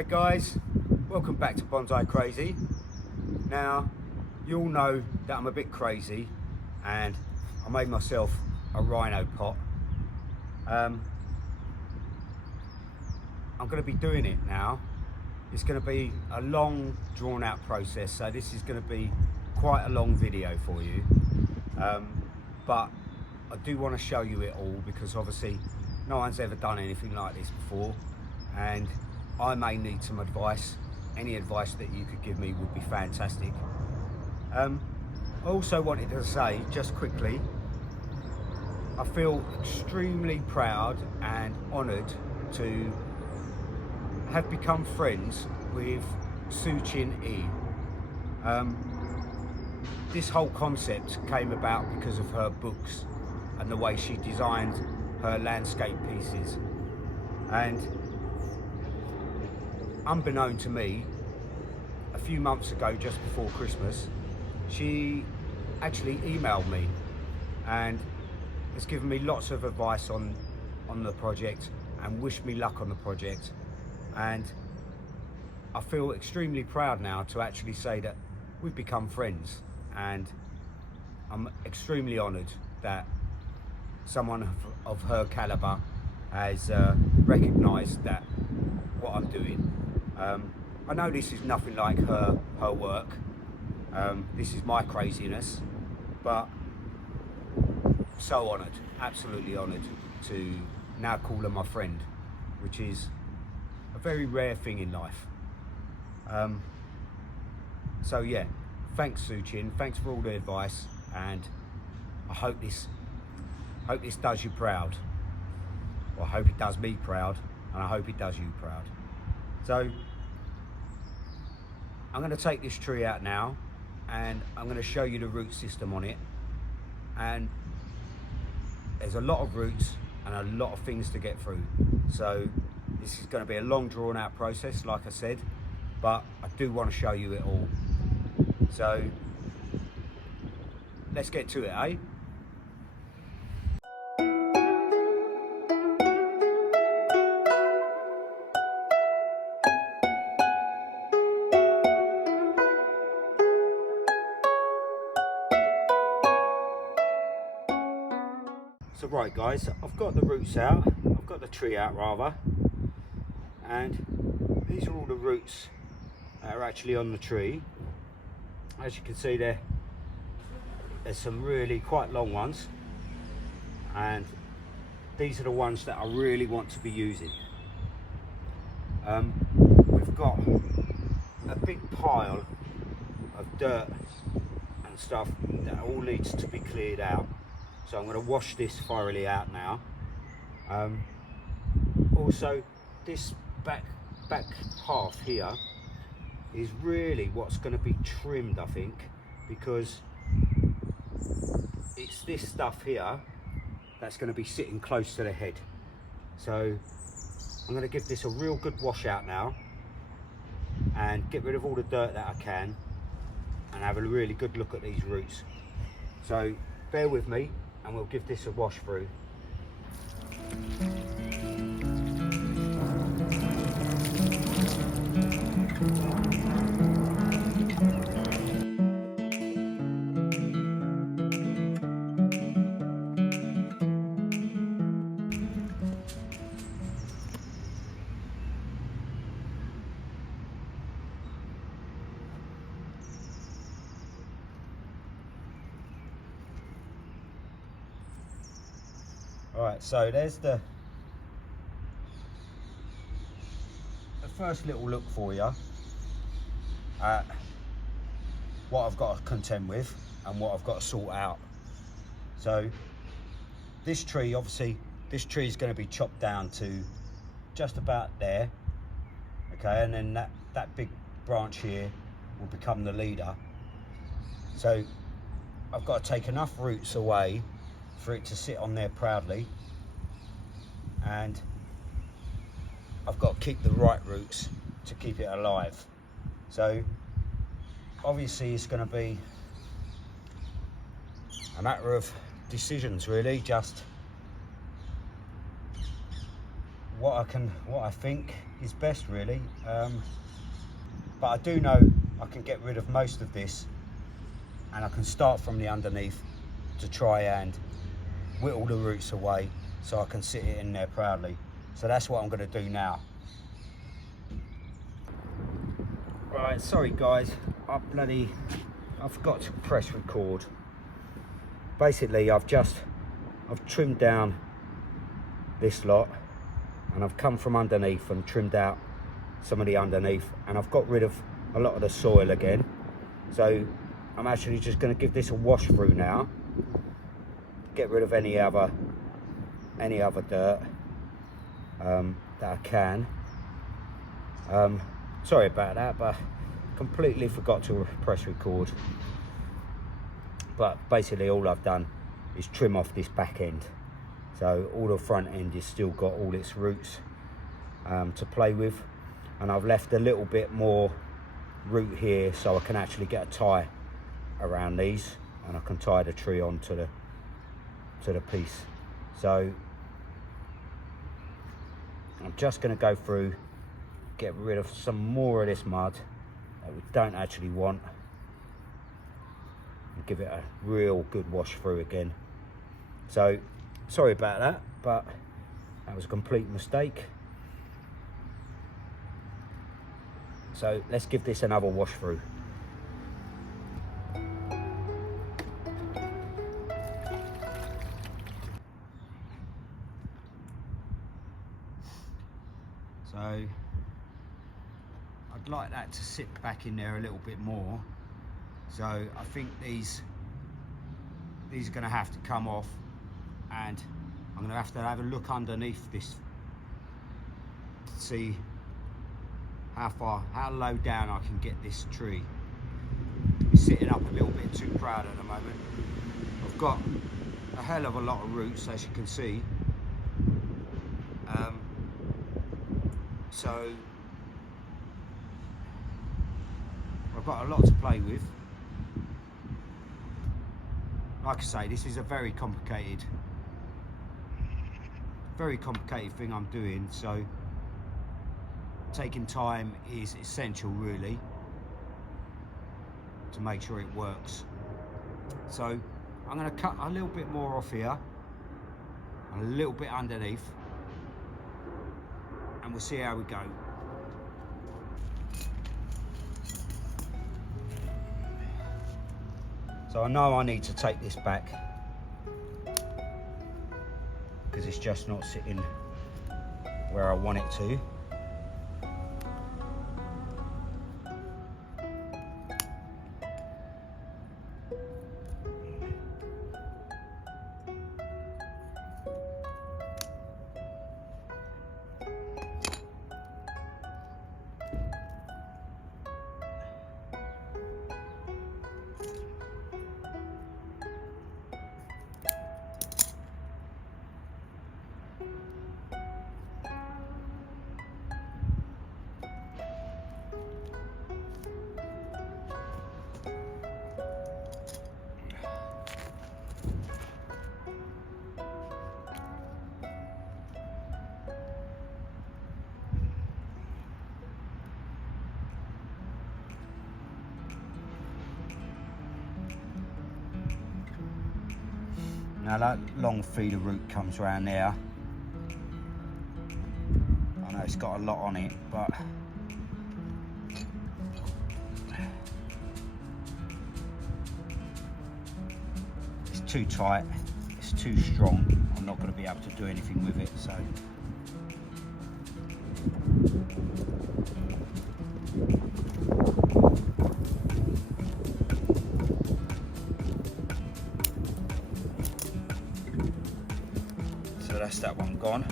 Hi guys, welcome back to Bonsai Crazy. Now, you all know that I'm a bit crazy and I made myself a rhino pot. I'm going to be doing it now. It's going to be a long drawn out process, so this is going to be quite a long video for you. But I do want to show you it all because obviously no one's ever done anything like this before and I may need some advice. Any advice that you could give me would be fantastic. I also wanted to say just quickly, I feel extremely proud and honoured to have become friends with Suchin Ee. This whole concept came about because of her books and the way she designed her landscape pieces. And unbeknown to me, a few months ago, just before Christmas, she actually emailed me and has given me lots of advice on the project and wished me luck on the project. And I feel extremely proud now to actually say that we've become friends, and I'm extremely honoured that someone of her calibre has recognised that what I'm doing. I know this is nothing like her work. This is my craziness, but so honoured, absolutely honoured to now call her my friend, which is a very rare thing in life. So yeah, thanks Suchin, thanks for all the advice, and I hope this does you proud. Well, I hope it does me proud, and I hope it does you proud. So I'm going to take this tree out now and I'm going to show you the root system on it. And there's a lot of roots and a lot of things to get through. So this is going to be a long drawn out process, like I said, but I do want to show you it all. So let's get to it, eh? So right guys, I've got the roots out, I've got the tree out rather, and these are all the roots that are actually on the tree. As you can see there's some really quite long ones, and these are the ones that I really want to be using. We've got a big pile of dirt and stuff that all needs to be cleared out. So I'm going to wash this thoroughly out now. Also, this back half here is really what's going to be trimmed, I think, because it's this stuff here that's going to be sitting close to the head. So I'm going to give this a real good wash out now and get rid of all the dirt that I can and have a really good look at these roots. So bear with me and we'll give this a wash through. Alright, so there's the first little look for you at what I've got to contend with and what I've got to sort out. So this tree, obviously, this tree is going to be chopped down to just about there, okay, and then that big branch here will become the leader. So I've got to take enough roots away for it to sit on there proudly, and I've got to keep the right roots to keep it alive. So obviously it's going to be a matter of decisions really, just what I think is best really. But I do know I can get rid of most of this, and I can start from the underneath to try and whittle the roots away so I can sit it in there proudly. So that's what I'm going to do now. Right, sorry guys, I forgot to press record. Basically I've trimmed down this lot, and I've come from underneath and trimmed out some of the underneath, and I've got rid of a lot of the soil again. So I'm actually just going to give this a wash through now, get rid of any other dirt that I can. Sorry about that, but completely forgot to press record. But basically all I've done is trim off this back end, so all the front end is still got all its roots to play with, and I've left a little bit more root here so I can actually get a tie around these, and I can tie the tree onto the piece. So I'm just going to go through, get rid of some more of this mud that we don't actually want, and give it a real good wash through again. So sorry about that, but that was a complete mistake. So let's give this another wash through. So I'd like that to sit back in there a little bit more. So I think these are going to have to come off, and I'm going to have a look underneath this to see how low down I can get this tree. It's sitting up a little bit too proud at the moment. I've got a hell of a lot of roots, as you can see. So I've got a lot to play with. Like I say, this is a very complicated thing I'm doing, so taking time is essential really to make sure it works. So I'm going to cut a little bit more off here and a little bit underneath, and we'll see how we go. So I know I need to take this back because it's just not sitting where I want it to. Now that long feeder root comes around there. I know it's got a lot on it, but it's too tight, it's too strong. I'm not going to be able to do anything with it, so that's that one gone.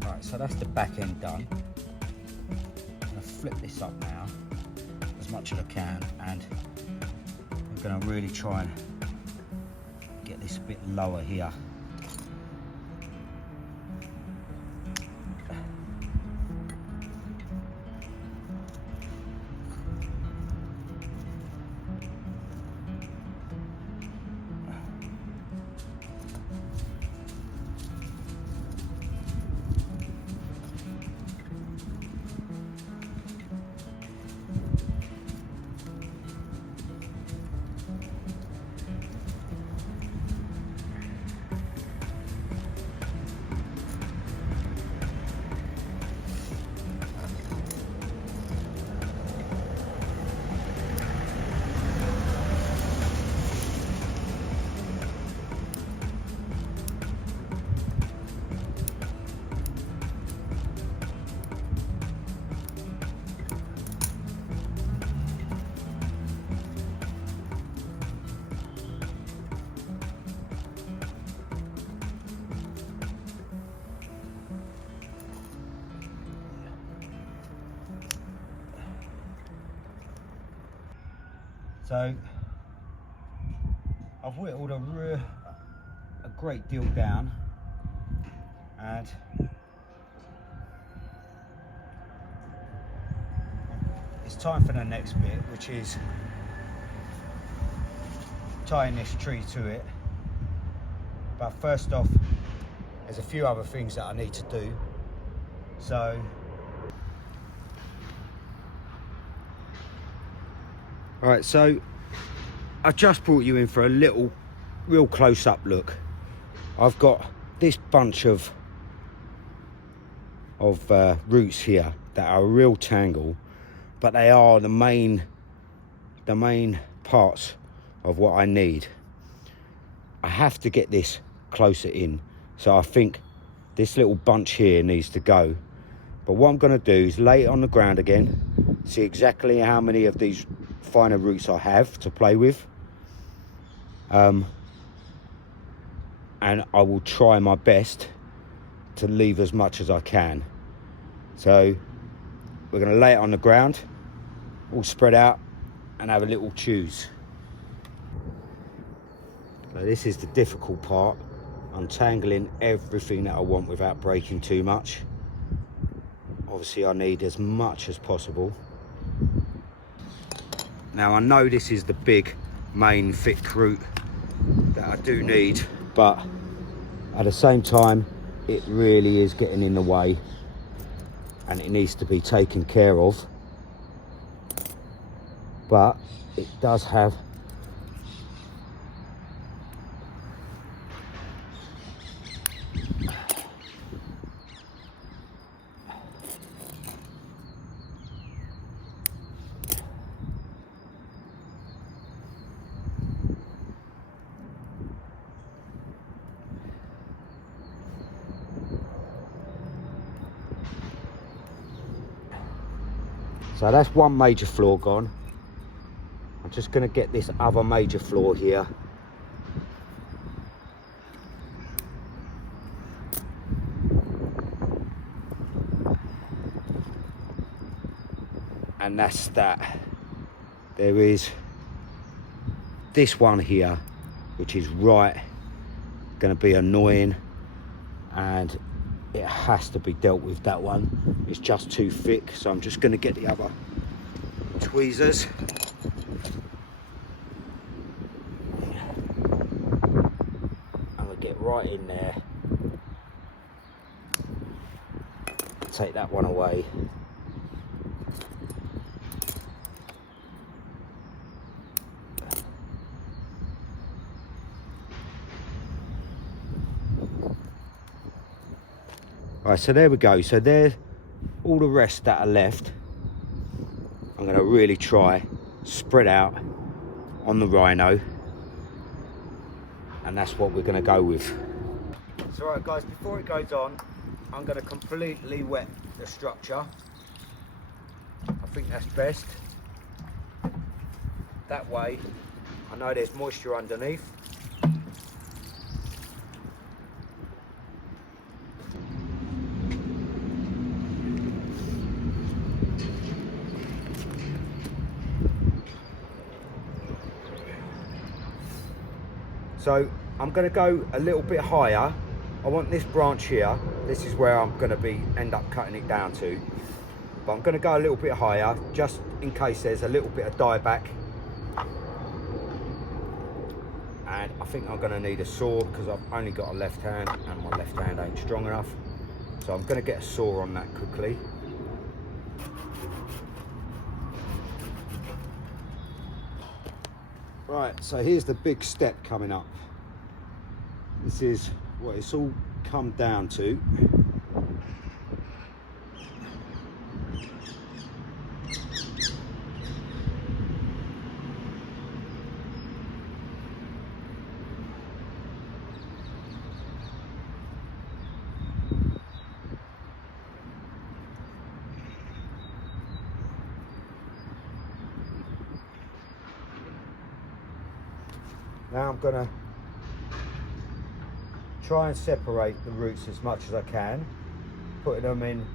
Right, so that's the back end done. I'm going to flip this up now as much as I can, and I'm going to really try and get this a bit lower here. So I've whittled a great deal down, and it's time for the next bit, which is tying this tree to it. But first off, there's a few other things that I need to do. So all right, so I just brought you in for a real close-up look. I've got this bunch of roots here that are a real tangle, but they are the main parts of what I need. I have to get this closer in, so I think this little bunch here needs to go. But what I'm going to do is lay it on the ground again, see exactly how many of these finer roots I have to play with, and I will try my best to leave as much as I can. So we're going to lay it on the ground, all spread out, and have a little choose. So this is the difficult part, untangling everything that I want without breaking too much. Obviously I need as much as possible. Now I know this is the big main thick root that I do need, but at the same time it really is getting in the way and it needs to be taken care of. But it does have so that's one major floor gone. I'm just going to get this other major floor here. And that's that. There is this one here, which is going to be annoying, and it has to be dealt with. That one, it's just too thick, so I'm just going to get the other tweezers. I'm going to get right in there, take that one away. Right, so there we go. So there, all the rest that are left, I'm going to really try spread out on the rhino, and that's what we're going to go with. So right guys, before it goes on, I'm going to completely wet the structure. I think that's best. That way I know there's moisture underneath. So I'm going to go a little bit higher. I want this branch here. This is where I'm going to end up cutting it down to. But I'm going to go a little bit higher, just in case there's a little bit of dieback. And I think I'm going to need a saw because I've only got a left hand and my left hand ain't strong enough. So I'm going to get a saw on that quickly. Right, so here's the big step coming up. This is what it's all come down to. Now I'm going to try and separate the roots as much as I can, putting them in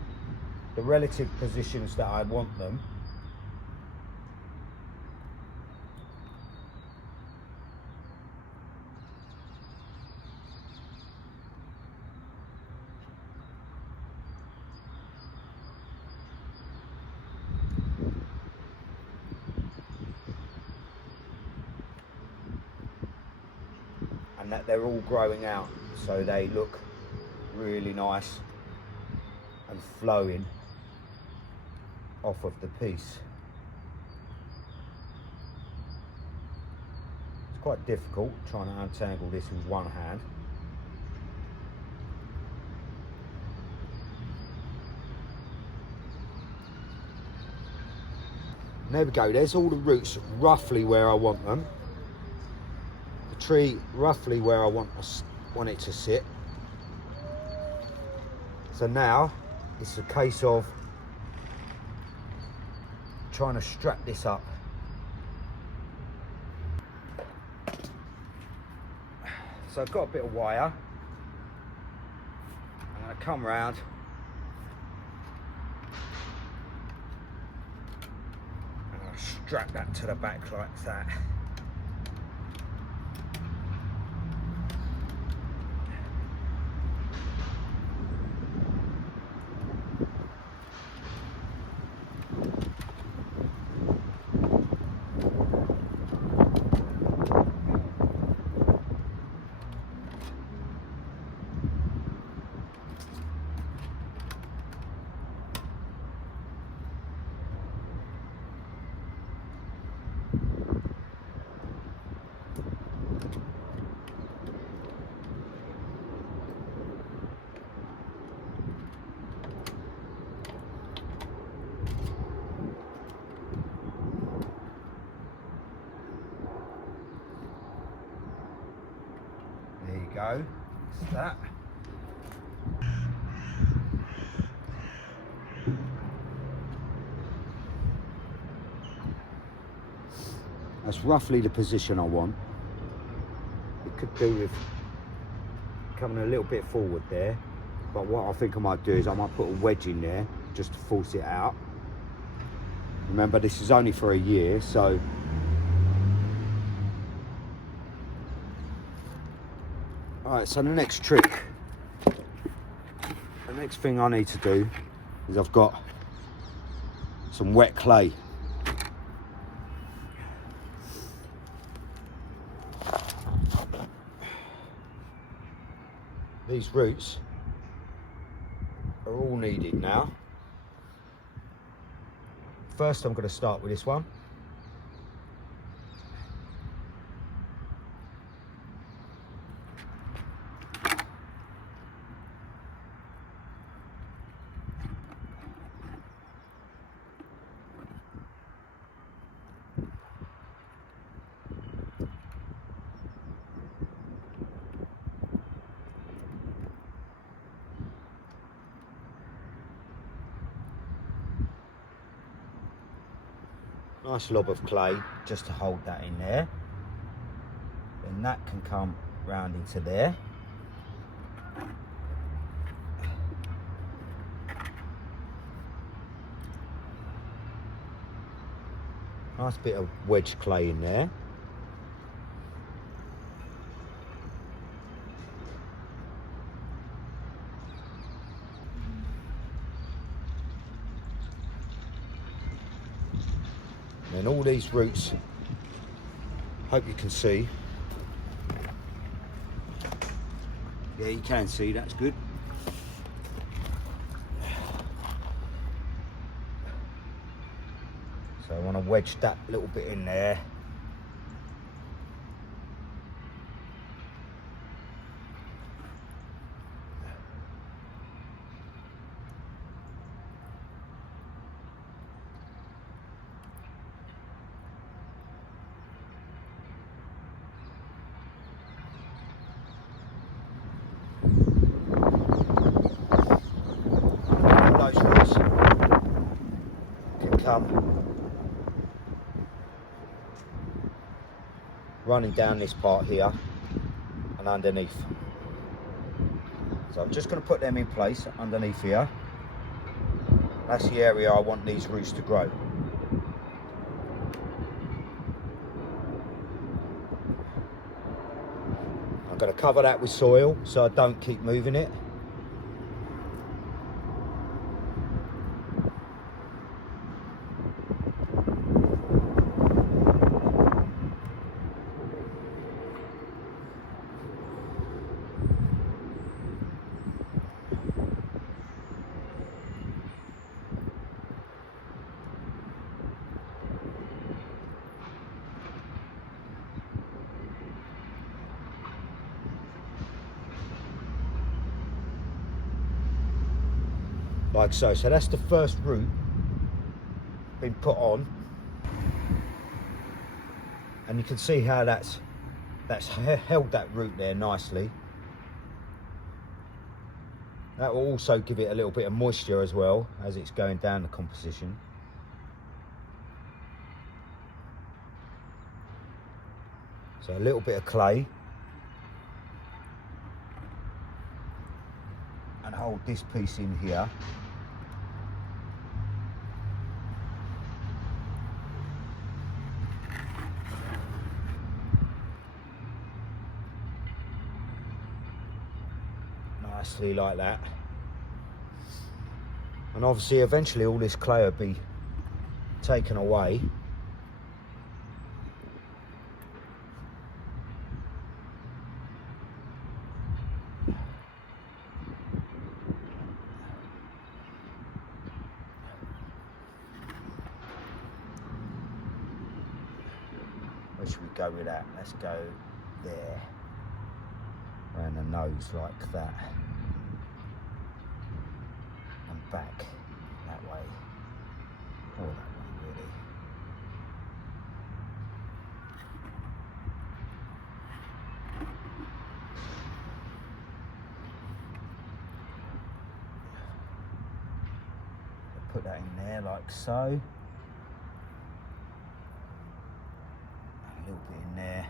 the relative positions that I want them. and that they're all growing out, so they look really nice and flowing off of the piece. It's quite difficult trying to untangle this with one hand. And there we go, there's all the roots roughly where I want them. The tree roughly where I want it to sit. So now it's a case of trying to strap this up. So I've got a bit of wire. I'm going to come round and I'll strap that to the back like that. There you go, that's that. That's roughly the position I want. It could do with coming a little bit forward there, but what I think I might do is I might put a wedge in there just to force it out. Remember, this is only for a year, so alright, so the next trick, the next thing I need to do is I've got some wet clay. These roots are all needed now. First I'm going to start with this one. Nice lob of clay just to hold that in there. Then that can come round into there. Nice bit of wedge clay in there. And all these roots, hope you can see. Yeah, you can see, that's good. So I want to wedge that little bit in there. Running down this part here and underneath. So I'm just going to put them in place underneath here. That's the area I want these roots to grow. I'm going to cover that with soil so I don't keep moving it. like so. So that's the first root been put on, and you can see how that's held that root there nicely. That will also give it a little bit of moisture as well as it's going down the composition. So a little bit of clay, and hold this piece in here. Nicely like that. And obviously eventually all this clay will be taken away. Where should we go with that? Let's go there. Around the nose like that. And back that way. Or that way really. Put that in there like so. A little bit in there.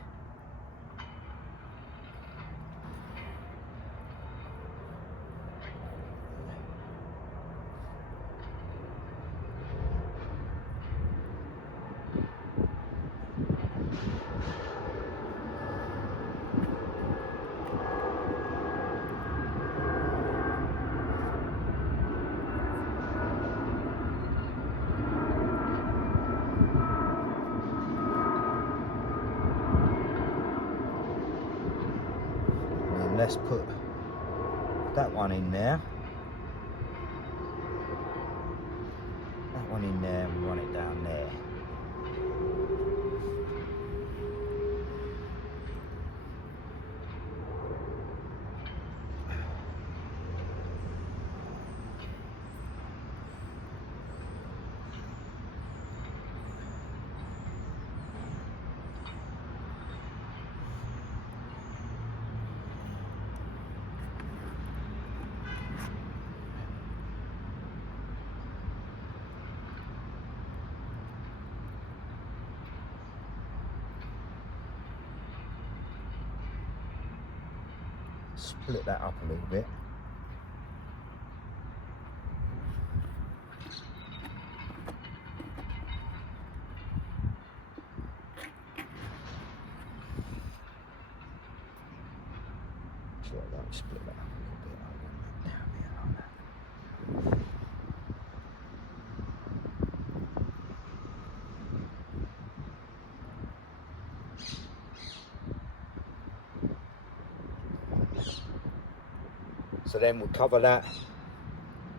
Let's put that one in there, that one in there, and run it down there. Split that up a little bit. Like that, split that up a little bit. I want that down here like that. So then we'll cover that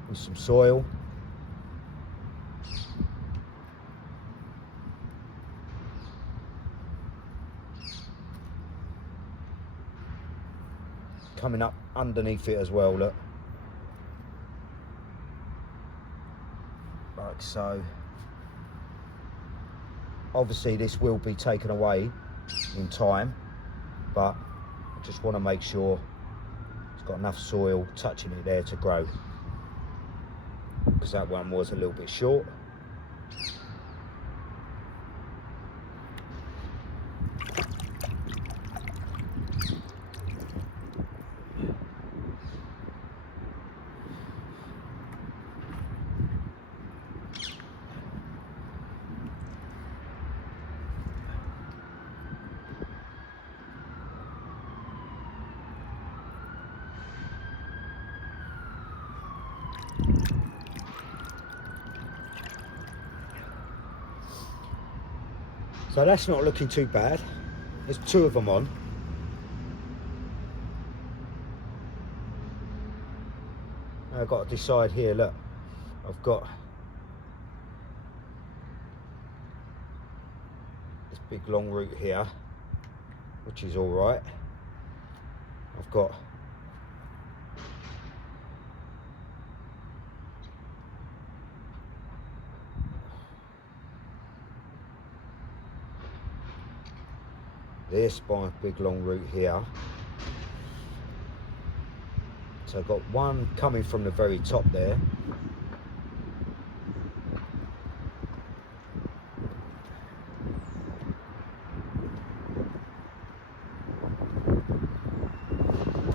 with some soil. Coming up underneath it as well, look. Like so. Obviously this will be taken away in time, but I just want to make sure got enough soil touching it there to grow, because that one was a little bit short. So that's not looking too bad. There's two of them on. Now I've got to decide here, look, I've got this big long root here, which is all right. I've got this by a big long root here. So I've got one coming from the very top there.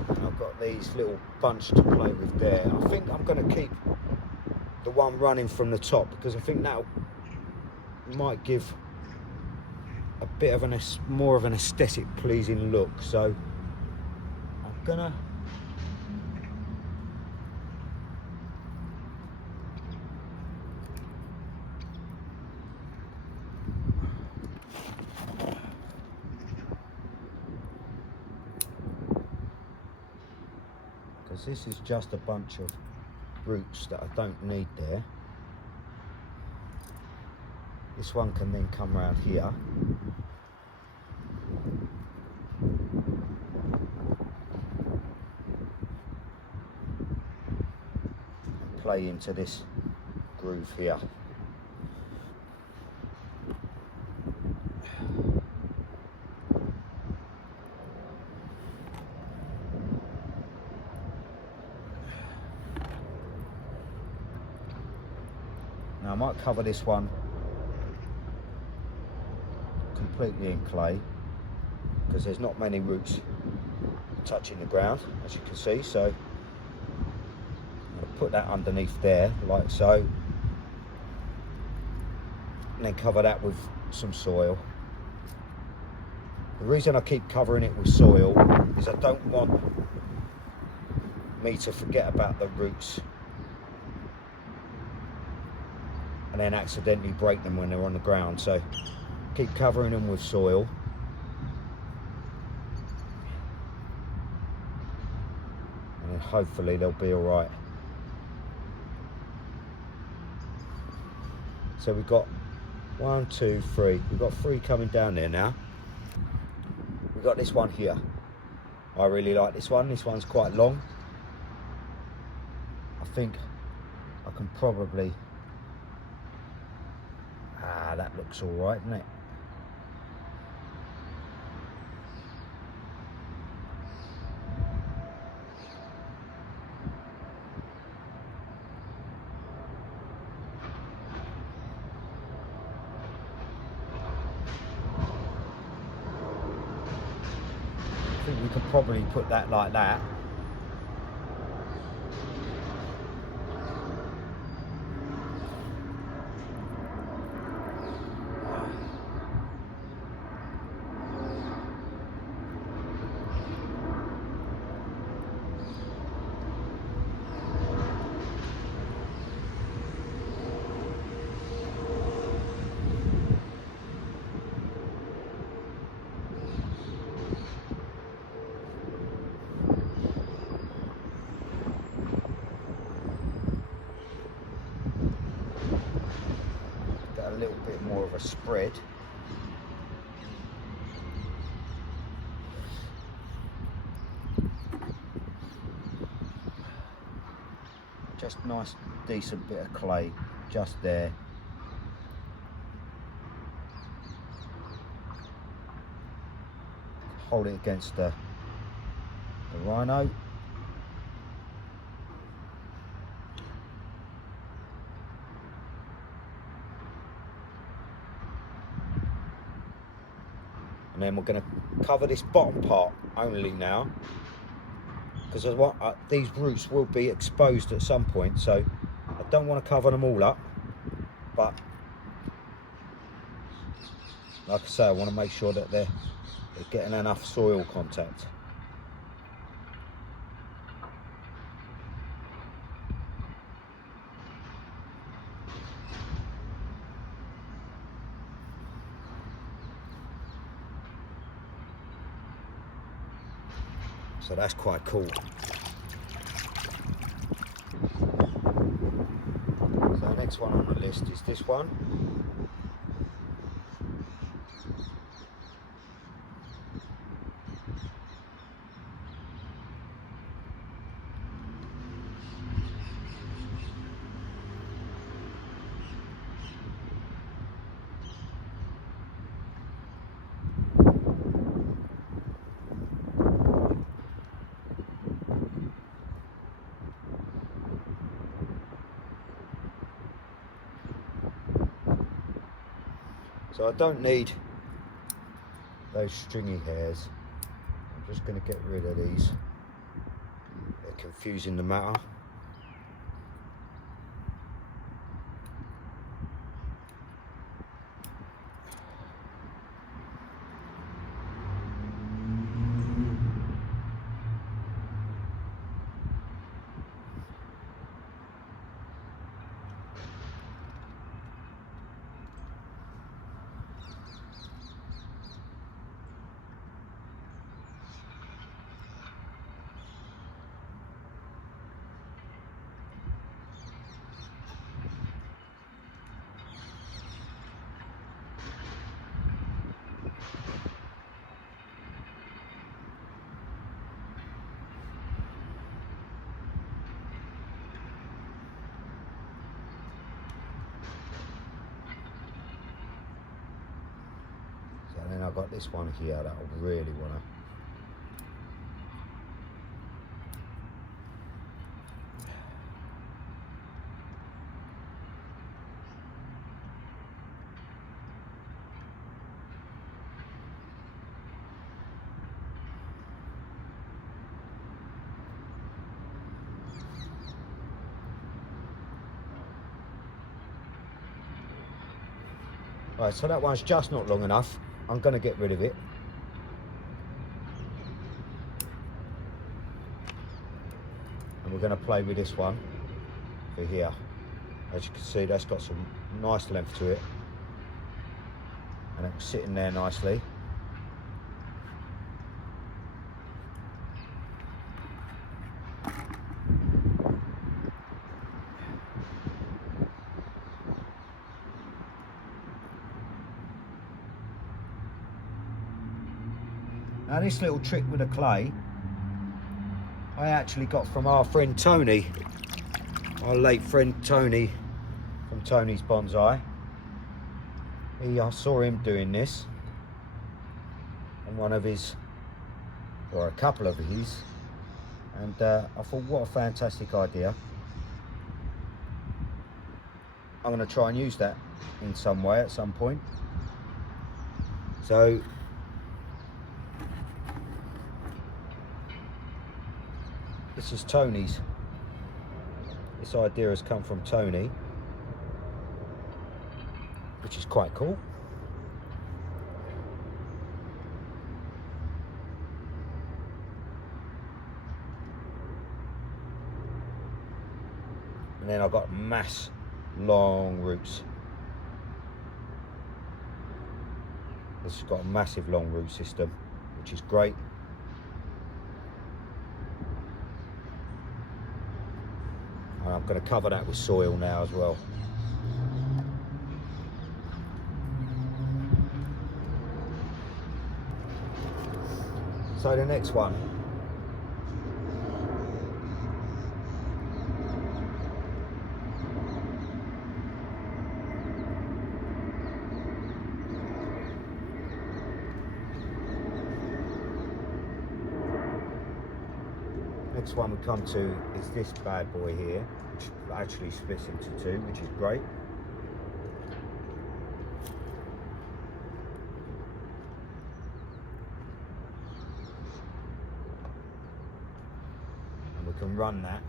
And I've got these little bunch to play with there. I think I'm going to keep the one running from the top because I think that might give a bit of more of an aesthetic pleasing look. So I'm gonna because this is just a bunch of roots that I don't need there. This one can then come around here. And play into this groove here. Now I might cover this one completely in clay because there's not many roots touching the ground, as you can see. So I'll put that underneath there like so, and then cover that with some soil. The reason I keep covering it with soil is I don't want me to forget about the roots and then accidentally break them when they're on the ground. So keep covering them with soil. And then hopefully they'll be all right. So we've got 1, 2, 3. We've got 3 coming down there now. We've got this one here. I really like this one. This one's quite long. I think I can probably... that looks all right, doesn't it? I think we could probably put that like that. A little bit more of a spread. Just nice decent bit of clay just there. Hold it against the rhino. And then we're going to cover this bottom part only now, because I want these roots will be exposed at some point, so I don't want to cover them all up, but like I say, I want to make sure that they're getting enough soil contact. So that's quite cool. So the next one on the list is this one. So I don't need those stringy hairs. I'm just going to get rid of these. They're confusing the matter. And then I've got this one here that I really want to. Right, so that one's just not long enough. I'm going to get rid of it. And we're going to play with this one for here. As you can see, that's got some nice length to it. And it's sitting there nicely. Now this little trick with the clay, I actually got from our friend Tony, our late friend Tony from Tony's Bonsai. I saw him doing this on one of his, or a couple of his, and I thought, what a fantastic idea. I'm going to try and use that in some way at some point. So this is Tony's. This idea has come from Tony, which is quite cool. And then I've got mass long roots. This has got a massive long root system, which is great. And I'm going to cover that with soil now as well. So the next one. Next one we come to is this bad boy here, which actually splits into two, which is great. And we can run that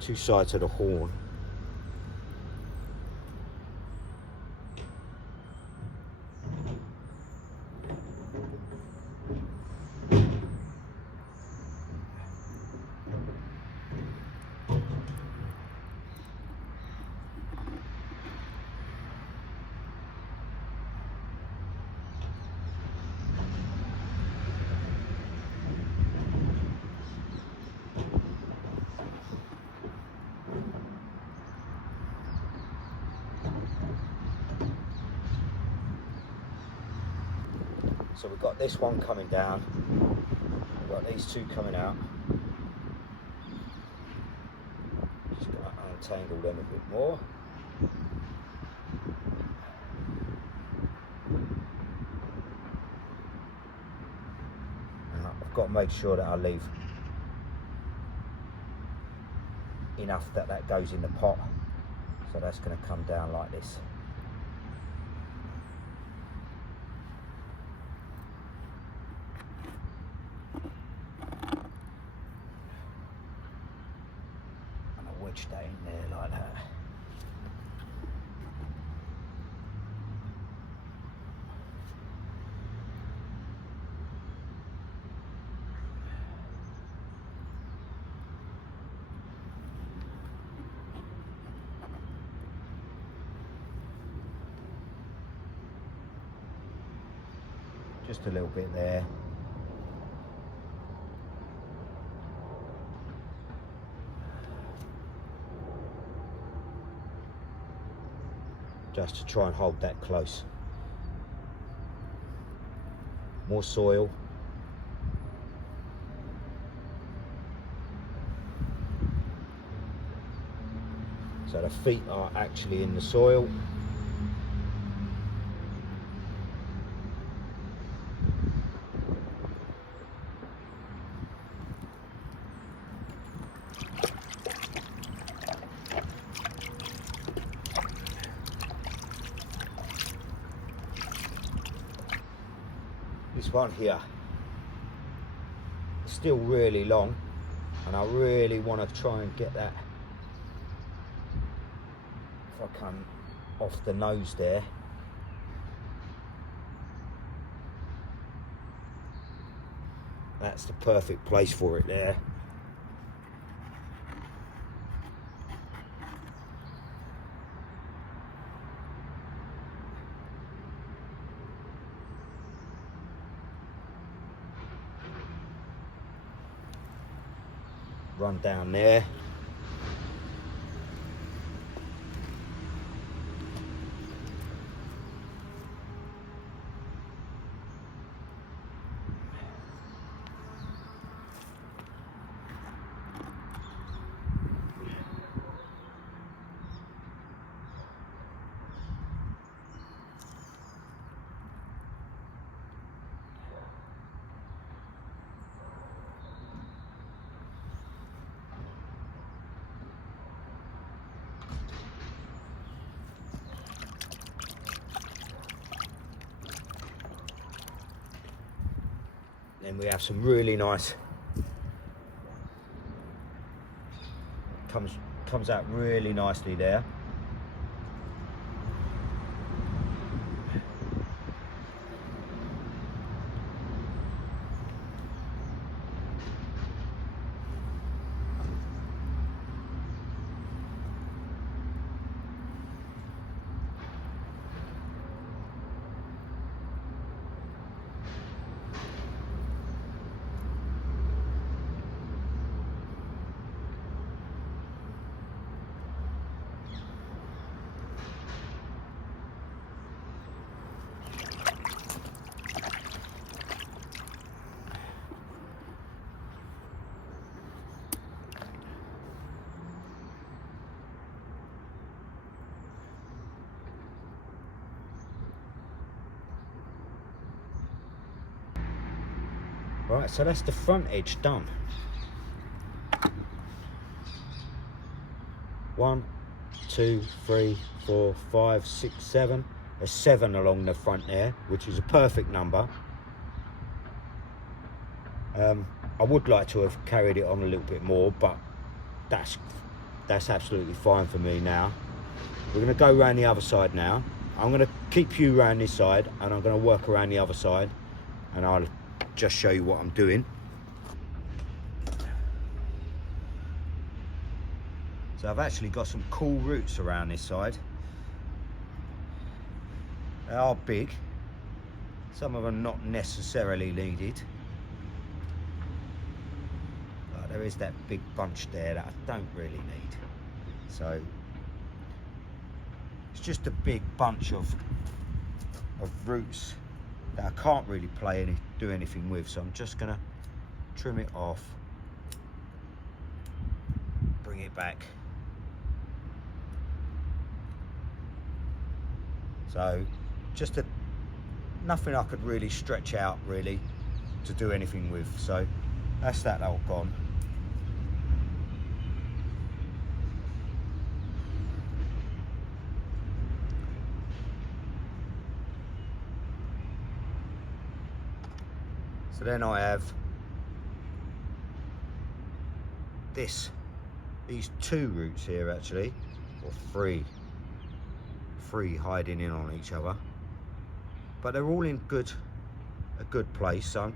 two sides of the horn. So we've got this one coming down, we've got these two coming out. Just going to untangle them a bit more. Now I've got to make sure that I leave enough that goes in the pot. So that's going to come down like this. And I'll wedge that in there like that. Just a little bit there. Just to try and hold that close. More soil. So the feet are actually in the soil. This one here is still really long, and I really want to try and get that, if I come off the nose there, that's the perfect place for it there. Run down there. Then we have some really nice, comes out really nicely there. Right, so that's the front edge done. 1, 2, 3, 4, 5, 6, 7. There's 7 along the front there, which is a perfect number. I would like to have carried it on a little bit more, but that's absolutely fine for me now. We're going to go around the other side now. I'm going to keep you around this side, and I'm going to work around the other side, and I'll just show you what I'm doing. So I've actually got some cool roots around this side. They are big. Some of them not necessarily needed. But there is that big bunch there that I don't really need. So it's just a big bunch of roots that I can't really do anything with, so I'm just gonna trim it off, bring it back. So just nothing I could really stretch out really to do anything with. So that's that all gone. So then I have these 2 roots here actually, or 3 hiding in on each other, but they're all in a good place. So I'm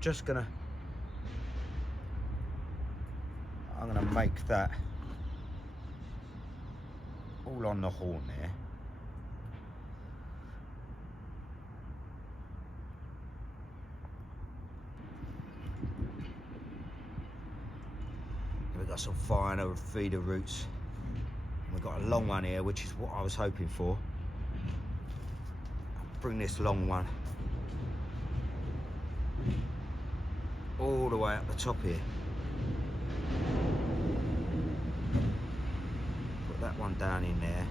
gonna make that all on the horn there. We've got some finer feeder roots. We've got a long one here, which is what I was hoping for. I'll bring this long one all the way up the top here. Put that one down in there.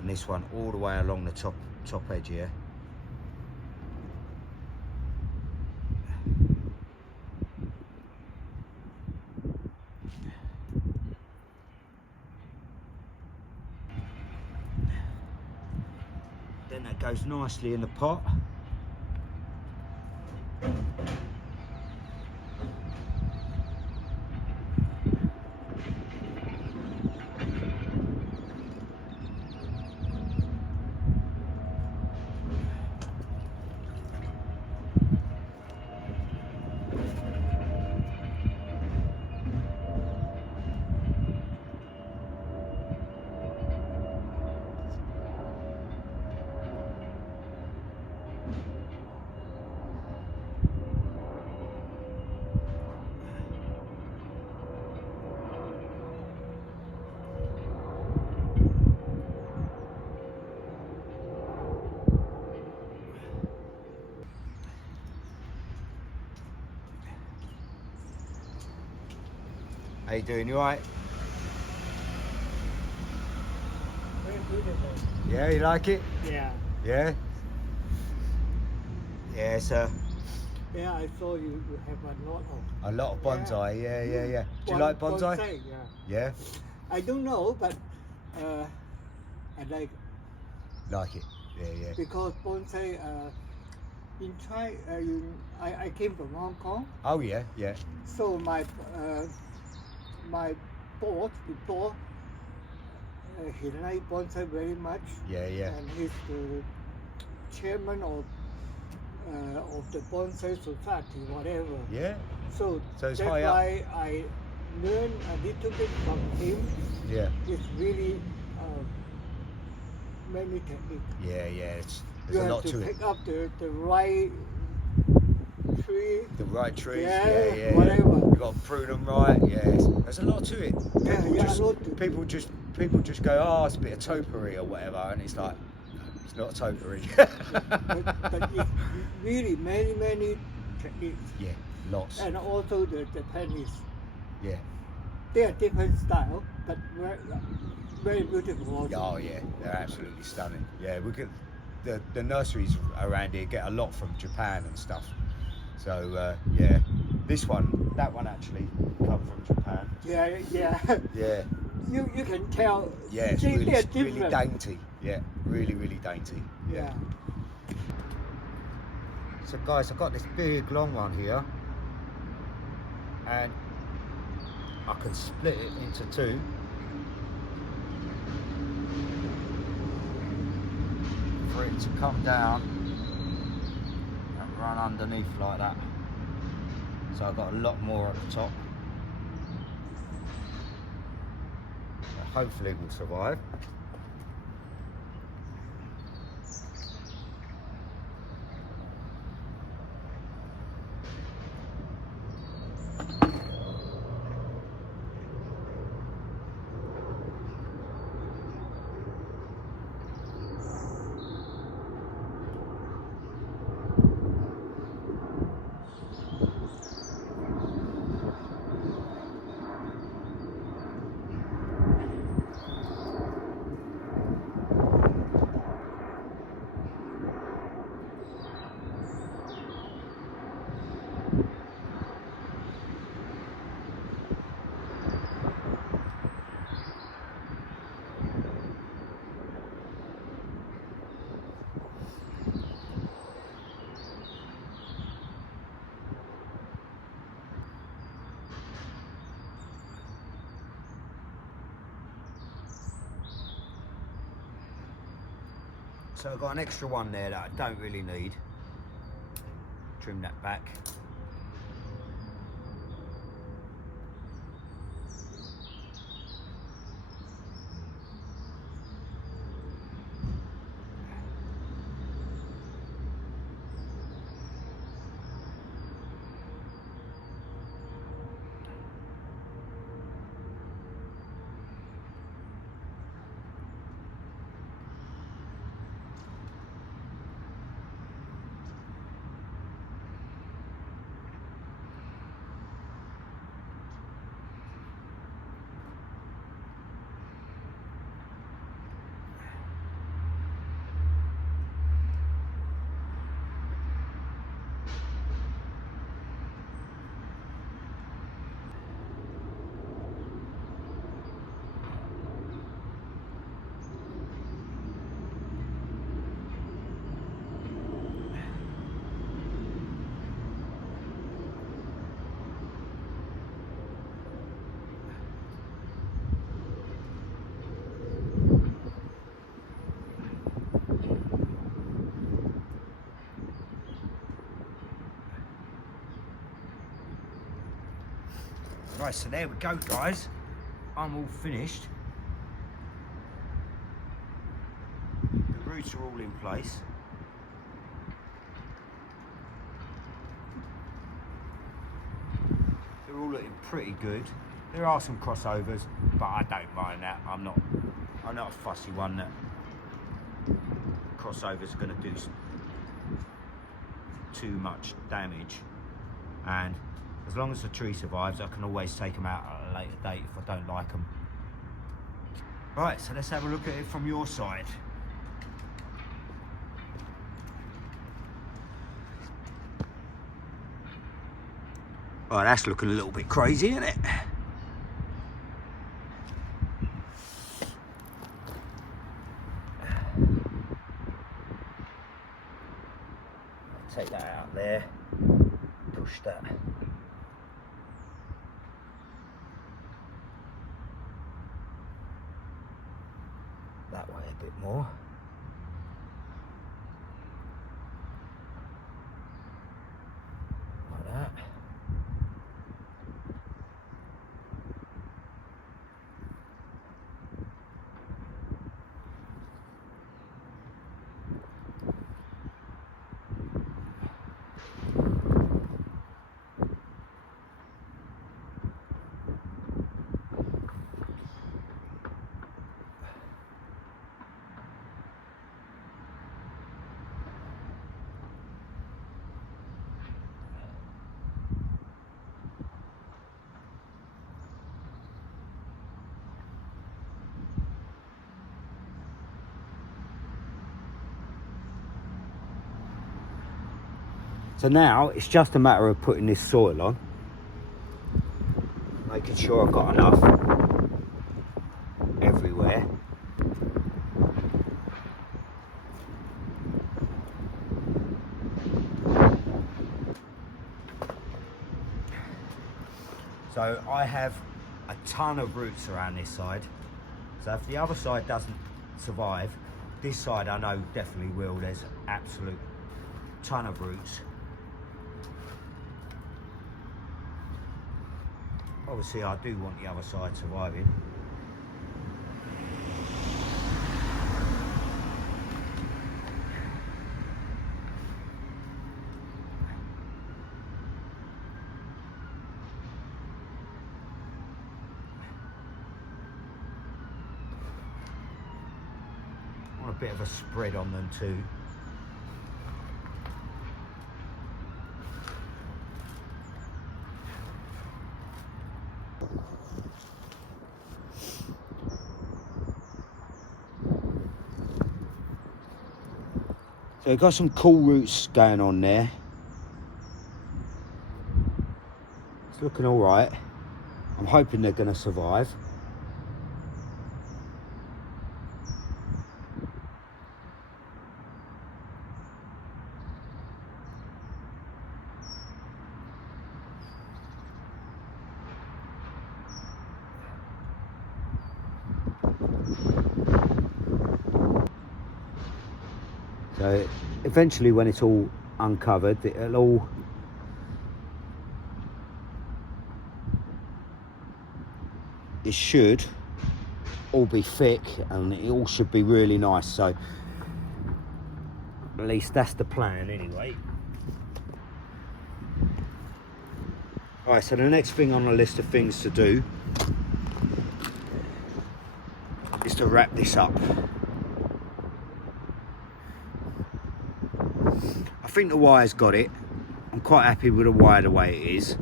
And this one all the way along the top edge here. Then that goes nicely in the pot. How you doing? You alright? Very beautiful. Yeah, you like it? Yeah. Yeah? Yeah, so Yeah, I saw you have a lot of bonsai, yeah. Do you like bonsai? Yeah. Yeah? I don't know, but I like Like it? Yeah. because bonsai. In China, I came from Hong Kong, Oh yeah. so my boss before he liked bonsai very much. Yeah. And he's the chairman of the bonsai society, whatever. Yeah? So So it's that's high up. why I learned a little bit from him. Yeah. It's really many techniques. Yeah. You There's a have lot to to it. pick up the right tree. The right trees, Yeah, yeah. whatever. You've got to prune them right, yeah. There's a lot to it. Yeah, a lot to it. People just go, oh, it's a bit of topiary or whatever, and it's like, it's not topiary. but it's really many techniques. Yeah, lots. And also the Japanese. Yeah. They are different style, but very beautiful also. Oh yeah, they're absolutely stunning. Yeah, the nurseries around here get a lot from Japan and stuff. So yeah, that one actually come from Japan. Yeah. Yeah. You can tell. Yeah, it's they're really different. dainty. Yeah, really dainty. Yeah. So guys, I've got this big long one here, and I can split it into 2. For it to come down and run underneath like that. So I've got a lot more at the top. So hopefully it will survive. So I've got an extra one there that I don't really need. Trim that back. Right, so there we go, guys. I'm all finished. The roots are all in place. They're all looking pretty good. There are some crossovers, but I don't mind that. I'm not a fussy one that crossovers are going to do too much damage. And as long as the tree survives, I can always take them out at a later date if I don't like them. Right, so let's have a look at it from your side. Right, that's looking a little bit crazy, isn't it? Take that out there, push that. That way a bit more. Like that. So now it's just a matter of putting this soil on, making sure I've got enough everywhere. So I have a ton of roots around this side. So if the other side doesn't survive, this side I know definitely will. There's an absolute ton of roots. Obviously I do want the other side surviving. I want a bit of a spread on them too. So we've got some cool roots going on there. It's looking all right. I'm hoping they're going to survive. So eventually when it's all uncovered, it'll all it should all be thick and it all should be really nice. So at least that's the plan anyway. Alright, so the next thing on the list of things to do is to wrap this up. I think the wire's got it. I'm quite happy with the wire the way it is.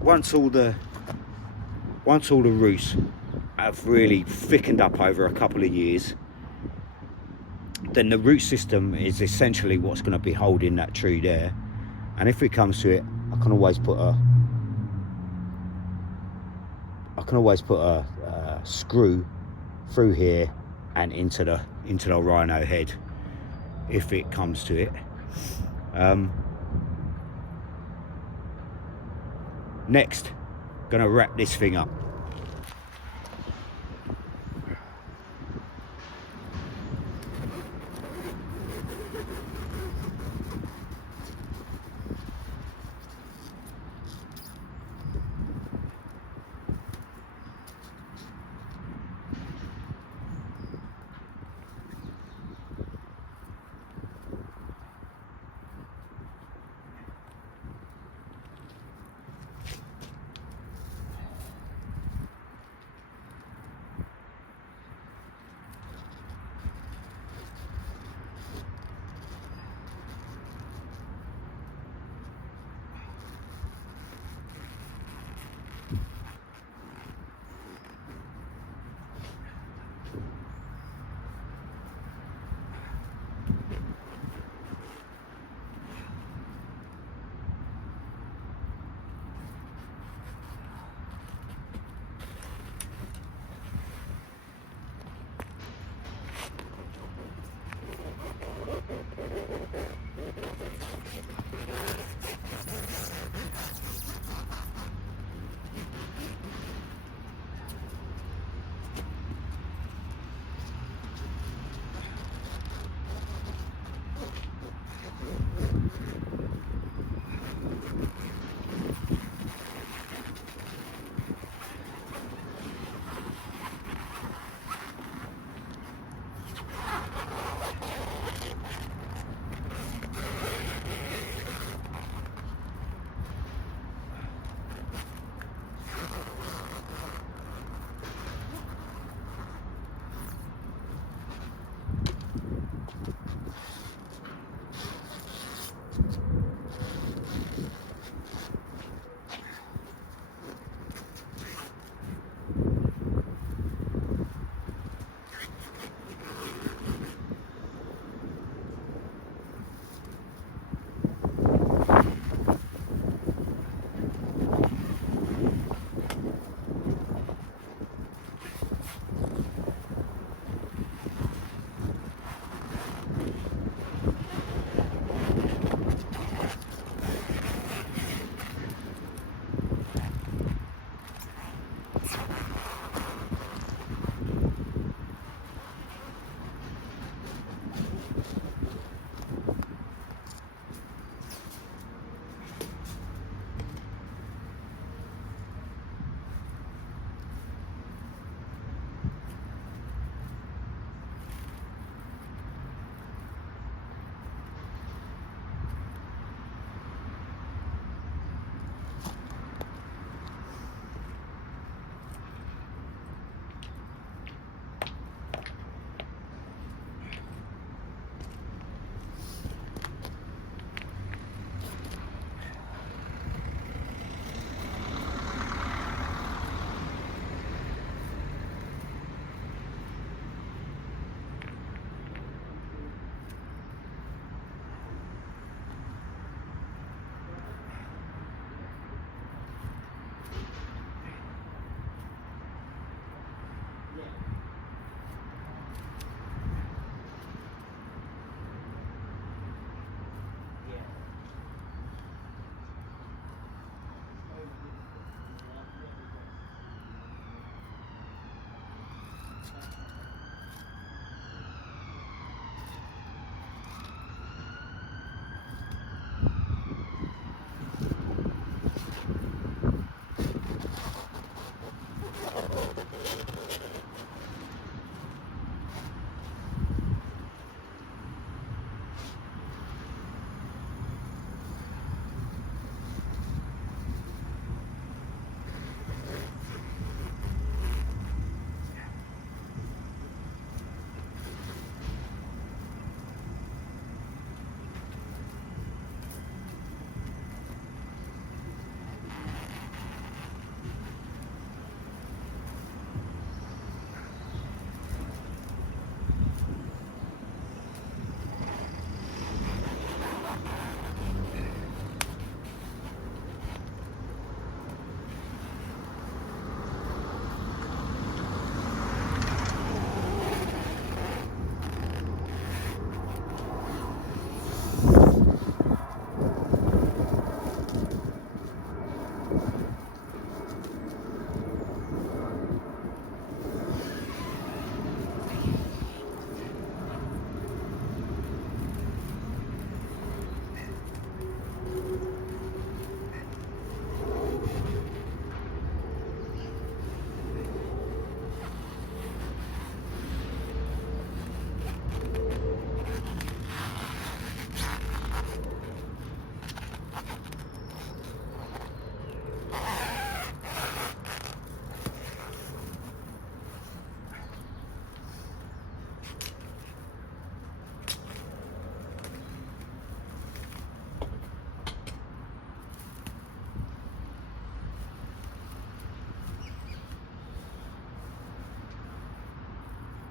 Once all the roots have really thickened up over a couple of years, then the root system is essentially what's going to be holding that tree there. And if it comes to it, I can always put a screw through here and into the rhino head if it comes to it. Next, gonna wrap this thing up.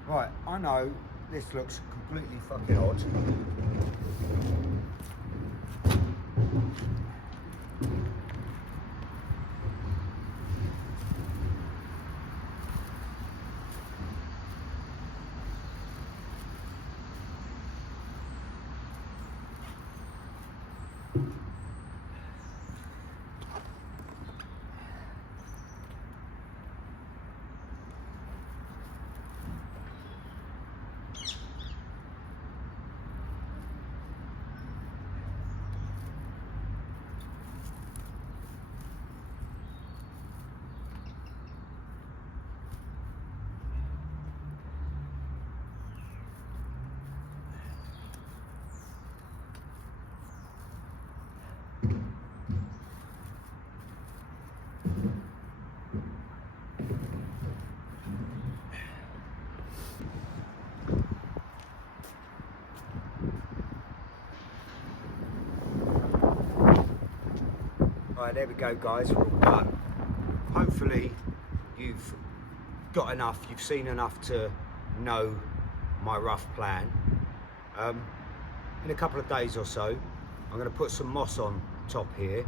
Right, I know this looks completely fucking odd. Right, there we go guys, we're all done. Hopefully you've got enough, you've seen enough to know my rough plan. In a couple of days or so, I'm going to put some moss on top here,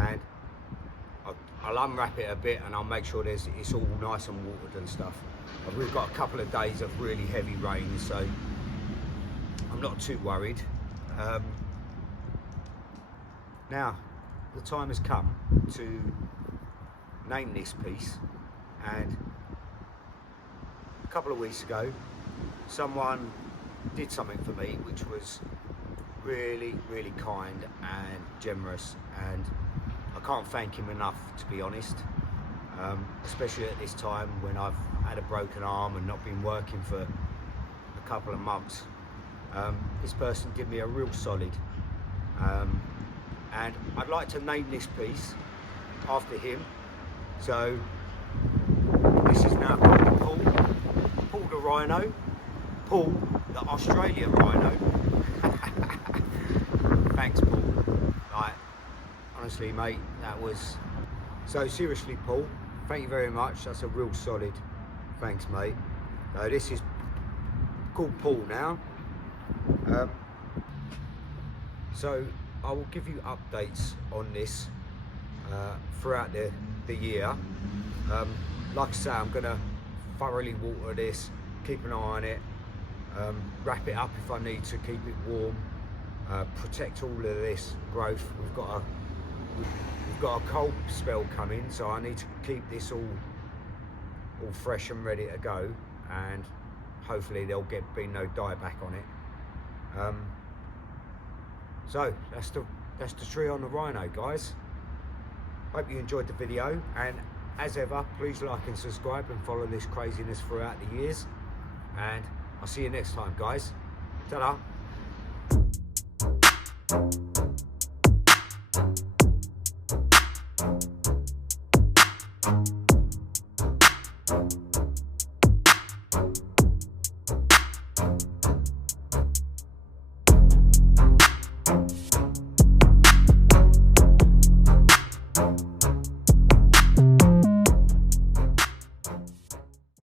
and I'll unwrap it a bit and I'll make sure it's all nice and watered and stuff. But we've got a couple of days of really heavy rain, so I'm not too worried. Now, the time has come to name this piece, and a couple of weeks ago someone did something for me which was really, really kind and generous, and I can't thank him enough, to be honest, especially at this time when I've had a broken arm and not been working for a couple of months. This person did me a real solid, and I'd like to name this piece after him. So this is now called Paul the Rhino, Paul the Australian Rhino. Thanks, Paul. Like, honestly, mate, that was so. Seriously, Paul, thank you very much. That's a real solid. Thanks, mate. So this is called Paul now. So I will give you updates on this throughout the year. Like I say, I'm gonna thoroughly water this, keep an eye on it, wrap it up if I need to, keep it warm, protect all of this growth. We've got a cold spell coming, so I need to keep this all fresh and ready to go, and hopefully there'll be no dieback on it. So that's the tree on the rhino, guys. Hope you enjoyed the video, and as ever, please like and subscribe and follow this craziness throughout the years, and I'll see you next time, guys. Ta-da.